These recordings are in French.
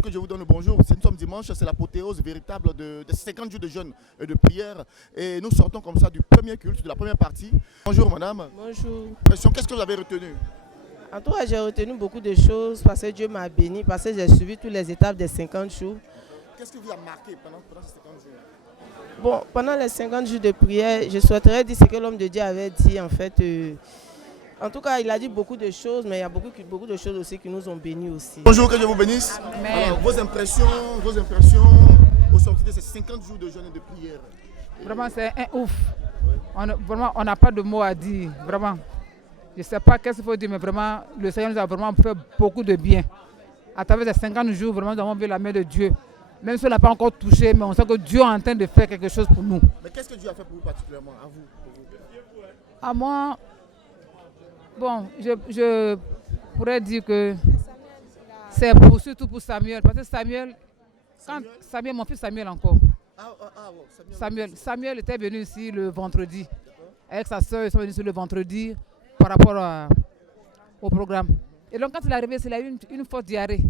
avant que je vous donne le bonjour, nous sommes dimanche, c'est l'apothéose véritable de 50 jours de jeûne et de prière. Et nous sortons comme ça du premier culte, de la première partie. Bonjour madame. Bonjour. Qu'est-ce que vous avez retenu? En tout cas, j'ai retenu beaucoup de choses parce que Dieu m'a béni, parce que j'ai suivi toutes les étapes des 50 jours. Qu'est-ce qui vous a marqué pendant ces 50 jours? Bon, pendant les 50 jours de prière, je souhaiterais dire ce que l'homme de Dieu avait dit en fait. En tout cas, il a dit beaucoup de choses, mais il y a beaucoup de choses aussi qui nous ont bénis aussi. Bonjour, que Dieu vous bénisse. Alors, vos impressions au sortir de ces 50 jours de jeûne et de prière. Vraiment, c'est un ouf. Vraiment, on n'a pas de mots à dire. Vraiment. Je ne sais pas qu'est-ce qu'il faut dire, mais vraiment, le Seigneur nous a vraiment fait beaucoup de bien. À travers ces 50 jours, vraiment, nous avons vu la main de Dieu. Même si on n'a pas encore touché, mais on sait que Dieu est en train de faire quelque chose pour nous. Mais qu'est-ce que Dieu a fait pour vous particulièrement, à vous? À moi, bon, je pourrais dire que c'est surtout pour Samuel. Parce que Samuel, mon fils Samuel encore. Samuel était venu ici le vendredi. Avec sa soeur, ils sont venus ici le vendredi par rapport au programme. Et donc quand il est arrivé, il a eu une forte diarrhée.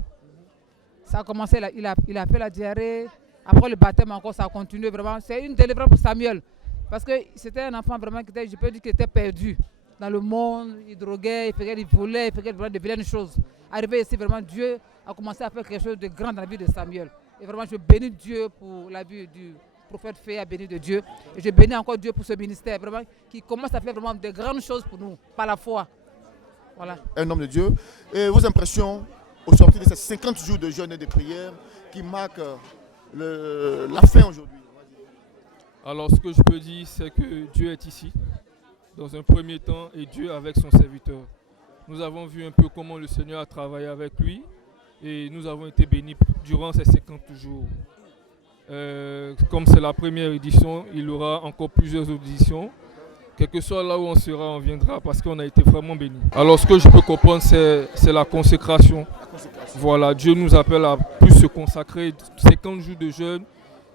Ça a commencé, il a fait la diarrhée. Après le baptême encore, ça a continué vraiment. C'est une délivrance pour Samuel. Parce que c'était un enfant vraiment qui était, je peux dire qu'il était perdu dans le monde. Il droguait, il volait, il faisait de vilaines choses. Arrivé ici, vraiment, Dieu a commencé à faire quelque chose de grand dans la vie de Samuel. Et vraiment, je bénis Dieu pour la vie du prophète Féa, béni de Dieu. Et je bénis encore Dieu pour ce ministère, vraiment, qui commence à faire vraiment de grandes choses pour nous, par la foi. Voilà. Un homme de Dieu. Et vos impressions au sortir de ces 50 jours de jeûne et de prière qui marquent la fin aujourd'hui? Alors, ce que je peux dire, c'est que Dieu est ici, dans un premier temps, et Dieu avec son serviteur. Nous avons vu un peu comment le Seigneur a travaillé avec lui, et nous avons été bénis durant ces 50 jours. Comme c'est la première édition, il y aura encore plusieurs éditions. Quel que soit là où on sera, on viendra parce qu'on a été vraiment bénis. Alors ce que je peux comprendre, c'est la consécration. Voilà, Dieu nous appelle à plus se consacrer. 50 jours de jeûne,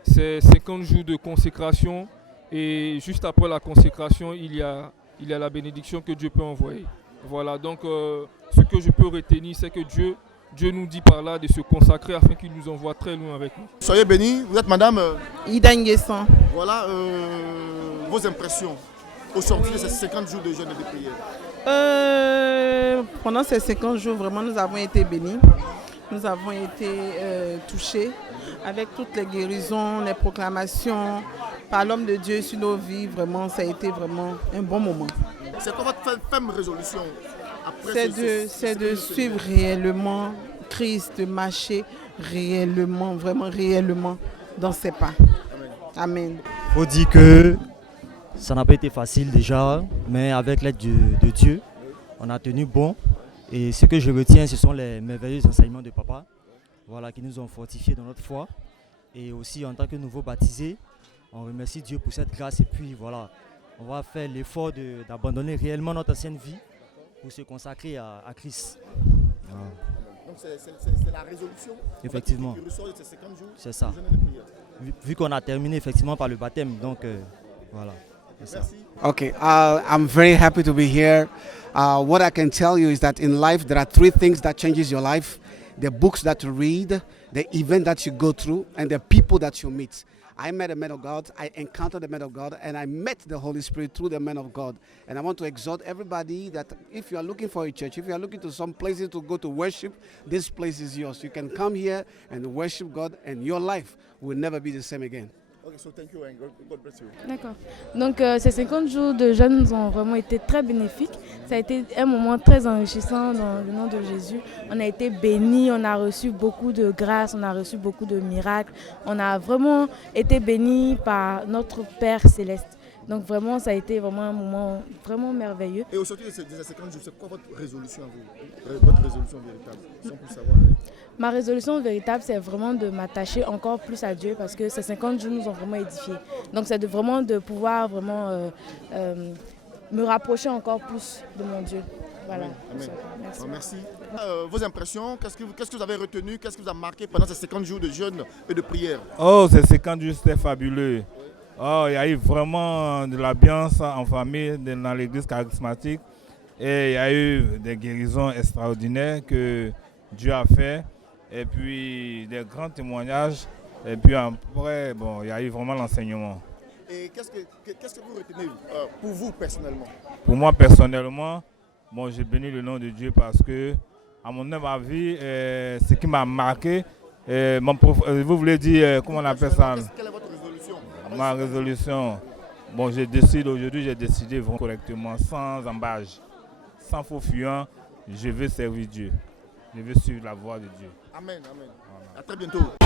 c'est 50 jours de consécration. Et juste après la consécration, il y a la bénédiction que Dieu peut envoyer. Voilà, donc ce que je peux retenir, c'est que Dieu nous dit par là de se consacrer afin qu'il nous envoie très loin avec nous. Soyez bénis. Vous êtes madame Ida Nguessan. Voilà vos impressions au sortir de ces 50 jours de jeûne et de prière. Pendant ces 50 jours, vraiment, nous avons été bénis. Nous avons été touchés avec toutes les guérisons, les proclamations par l'homme de Dieu sur nos vies. Vraiment, ça a été vraiment un bon moment. C'est quoi votre ferme résolution C'est de suivre réellement Christ, de marcher réellement, vraiment réellement dans ses pas. Amen. Il faut dire que ça n'a pas été facile déjà, mais avec l'aide de Dieu, on a tenu bon. Et ce que je retiens, ce sont les merveilleux enseignements de papa, voilà, qui nous ont fortifiés dans notre foi. Et aussi en tant que nouveaux baptisés, on remercie Dieu pour cette grâce. Et puis voilà, on va faire l'effort d'abandonner réellement notre ancienne vie pour se consacrer à Christ. Voilà. Donc c'est la résolution effectivement. Qui ressort de ces 50 jours. C'est ça. Vu qu'on a terminé effectivement par le baptême, donc voilà. Okay, I'm very happy to be here. What I can tell you is that in life there are three things that changes your life: the books that you read, the event that you go through, and the people that you meet. I met a man of God, I encountered the man of God, and I met the Holy Spirit through the man of God. And I want to exhort everybody that if you are looking for a church, if you are looking to some places to go to worship, this place is yours. You can come here and worship God, and your life will never be the same again. Okay, so thank you and God bless you. D'accord. Donc ces 50 jours de jeûne nous ont vraiment été très bénéfiques. Ça a été un moment très enrichissant dans le nom de Jésus. On a été bénis, on a reçu beaucoup de grâce, on a reçu beaucoup de miracles. On a vraiment été bénis par notre Père Céleste. Donc vraiment, ça a été vraiment un moment vraiment merveilleux. Et au sortir de ces 50 jours, c'est quoi votre résolution à vous? Votre résolution véritable, si on peut savoir. Ma résolution véritable, c'est vraiment de m'attacher encore plus à Dieu parce que ces 50 jours nous ont vraiment édifiés. Donc c'est vraiment de pouvoir vraiment me rapprocher encore plus de mon Dieu. Voilà. Amen. Merci. Merci. Vos impressions, qu'est-ce que vous avez retenu, qu'est-ce que vous a marqué pendant ces 50 jours de jeûne et de prière? Oh, ces 50 jours, c'était fabuleux. Oh, il y a eu vraiment de l'ambiance en famille dans l'église charismatique et il y a eu des guérisons extraordinaires que Dieu a fait. et puis des grands témoignages. Et puis après, bon, il y a eu vraiment l'enseignement. Et qu'est-ce que vous retenez pour vous personnellement? Pour moi personnellement, bon, j'ai béni le nom de Dieu parce que, à mon avis, ce qui m'a marqué, vous voulez dire, comment on appelle ça? Quelle est votre résolution? Ma résolution, bon, j'ai décidé vraiment correctement, sans embâche, sans faux fuyant, je veux servir Dieu. Je veux suivre la voie de Dieu. Amen, amen. Voilà. À très bientôt.